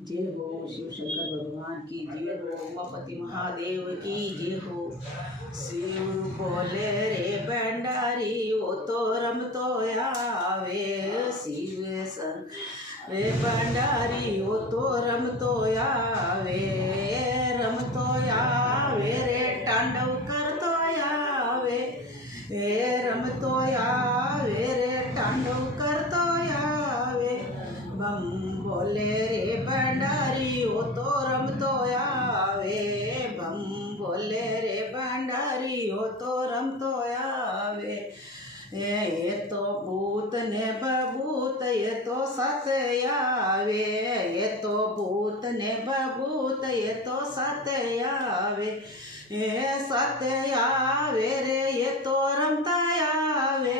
जय हो शिव शंकर भगवान की जय हो, उमापति महादेव की जय हो। शिव बोले रे भंडारी वो तो रमतो आवे, शिव सन रे भंडारी वो तो रमतो आवे, रमतो आवे रे तांडव करतो आवे, रमतो आवे रे तांडव करतो आवे। बम बोले रे भंडारी वो तो रमतो आवे, बम बोले रे भंडारी वो तो रमतो आवे। ये तो भूत ने बभूत ये तो सत आवे, ये तो भूत ने बभूत ये तो सत आवे, ये सत आवे रे ये तो रमता आवे,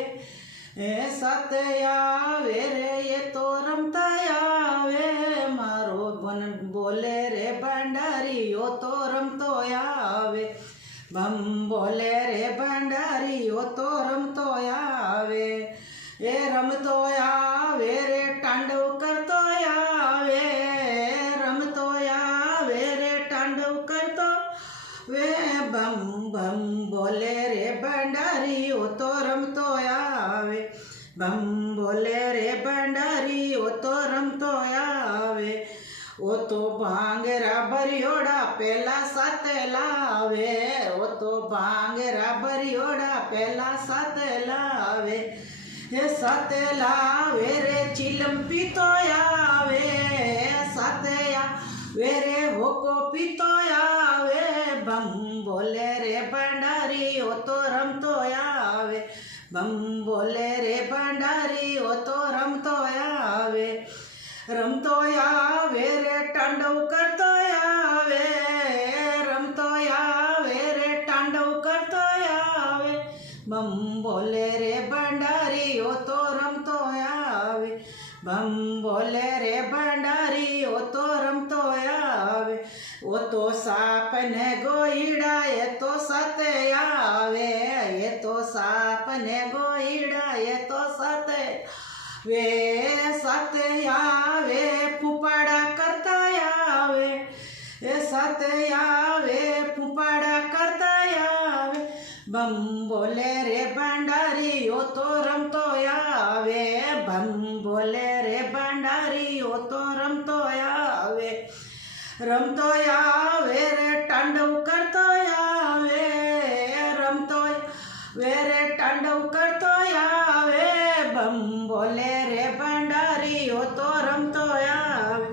ये सत आवे रे ये तो रमता आवे। मारो बन बोले रे भंडारी वो तो रमतो आवे, बम बोले रे भंडारी वो तो रमतो आवे, ये रमतो आवे रे तांडव करतो आवे, रमतो आवे रे तांडव करतो वे। बम बम बोले रे भंडारी वो तो रमतो आवे, बम बोले रे भंडारी वो तो रमतो आवे। वो तो भांगरा भरियोड़ा पहला साथ लावे, वो तो भांगरा भरियोड़ा पहला साथ लावे, ये साथ लावे रे चिलम पीतो आवे, साथ आवे रे होको पीतो आवे। बम बोले रे भंडारी वो तो रमतो आवे, बम बोले रे भंडारी वो तो रमतो आवे, रमतो आवे रे तांडव करतो आवे, रमतो आवे रे तांडव करतो आवे। बम बोले रे भंडारी वो तो रमतो आवे, बम बोले रे भंडारी वो तो रमतो आवे। वो तो साप ने गोईड़ा ये तो सत आवे, ये तो साप ने गोईड़ा ये तो सत वे, सत आवे पुपाड़ा करता आवे, ये सत आवे पुपाड़ा करता आवे। बम बोले रे भंडारी वो तो रमतो आवे, बम बोले रे भंडारी वो तो रमतो आवे, रमतो आवे रे तांडव करतो आवे, रमतो वे रे तांडव करतो आवे। बम बोले रे भंडारी वो तो रमतो आवे,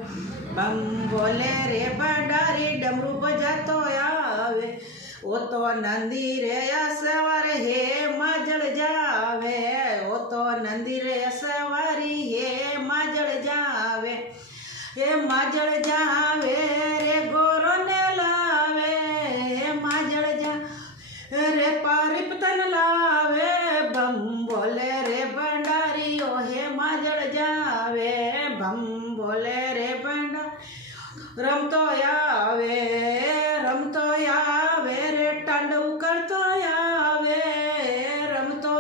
बम बोले रे भंडारी डमरू बजातो आवे। वो तो नंदी रे सवार हे माजड़ जावे, वो तो नंदी रे सवारी हे माजड़ जावे, हे माजड़ जावे रे गोरो ने लावे, हे माजड़ जा रे पारिप तन लावे। बम बोले रे भंडारी ओ हे माजड़ जावे, बम बोले रे भंडारी रमतो आवे, रमतो आवे रे तांडव करतो आवे, रमतो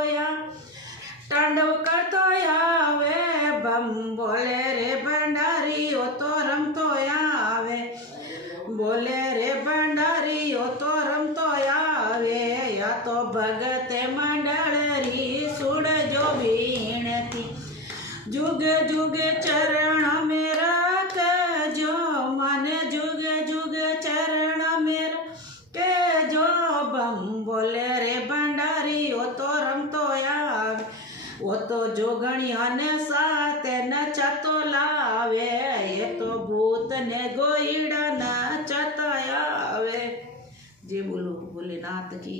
तांडव करतो आवे। बम बोले रे भंडारी वो तो रमतो आवे, बोले रे भंडारी वो तो रमतो आवे। या तो भगत मंडळरी सुड़ जो बीणती, जुग जुग चरण में रख जो मन, जुग जुग चरण में के जो। बम बोले रे भंडारी वो तो रमतो आवे, वो तो जोगणिया ने साथ नचतो लावे, ये तो भूत ने गोईड़ा नचता आवे। जी बोलो भोलेनाथ की।